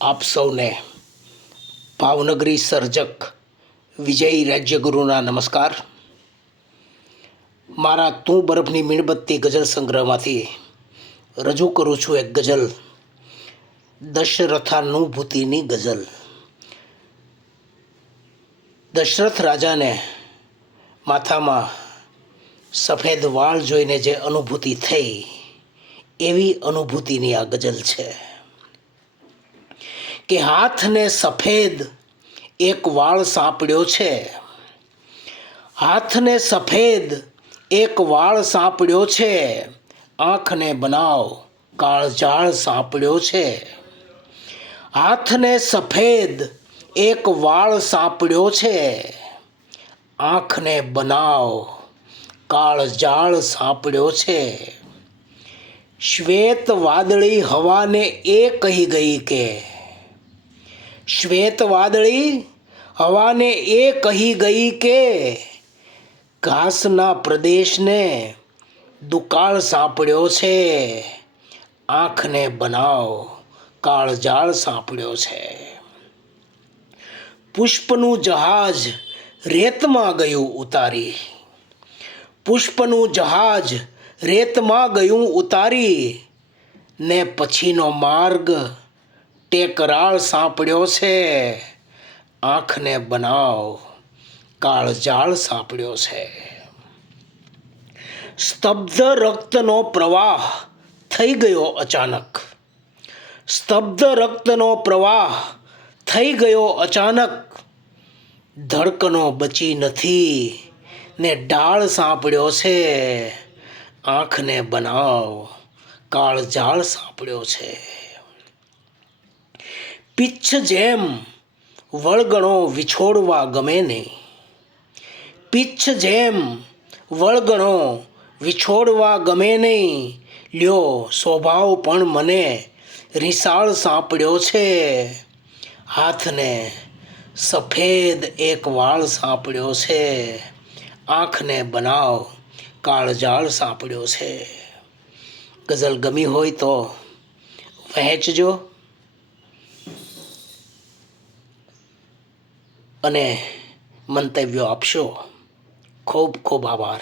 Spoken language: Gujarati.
આપ સૌને ભાવનગરી સર્જક વિજય રાજ્યગુરુના નમસ્કાર. મારા તું બરફની મીણબત્તી ગઝલ સંગ્રહમાંથી રજૂ કરું છું એક ગઝલ, દશરથાનુભૂતિની ગઝલ. દશરથ રાજાને માથામાં સફેદ વાળ જોઈને જે અનુભૂતિ થઈ, એવી અનુભૂતિની આ ગઝલ છે કે હાથને સફેદ એક વાળ સાંપડ્યો છે, હાથને સફેદ એક વાળ સાંપડ્યો છે, આંખને બનાવ કાળજાળ સાંપડ્યો છે. હાથને સફેદ એક વાળ સાંપડ્યો છે, આંખને બનાવ કાળજાળ સાંપડ્યો છે. શ્વેત વાદળી હવાને એ કહી ગઈ કે, શ્વેત વાદળી હવાને એ કહી ગઈ કે, ઘાસના પ્રદેશને દુકાળ સાંપડ્યો છે, આંખને બનાવ કાળજાળ સાંપડ્યો છે. પુષ્પનું જહાજ રેતમાં ગયું ઉતારી, પુષ્પનું જહાજ રેતમાં ગયું ઉતારી, ને પછીનો માર્ગ ટેકરાળ સાંપડ્યો છે, આંખને બનાવ કાળજાળ સાંપડ્યો છે. સ્તબ્ધ રક્તનો પ્રવાહ થઈ ગયો અચાનક, સ્તબ્ધ રક્તનો પ્રવાહ થઈ ગયો અચાનક, ધડકનો બચી નથી ને ઢાળ સાંપડ્યો છે, આંખને બનાવ કાળજાળ સાંપડ્યો છે. પીચ્છ જેમ વળગણો વિછોડવા ગમે નહીં, પીચ્છ જેમ વળગણો વિછોડવા ગમે નહીં, લ્યો સ્વભાવ પણ મને રિસાળ સાંપડ્યો છે, હાથને સફેદ એક વાળ સાંપડ્યો છે, આંખને બનાવ કાળજાળ સાંપડ્યો છે. ગઝલ ગમી હોય તો વહેંચજો અને મંતવ્યો આપશો. ખૂબ ખૂબ આભાર.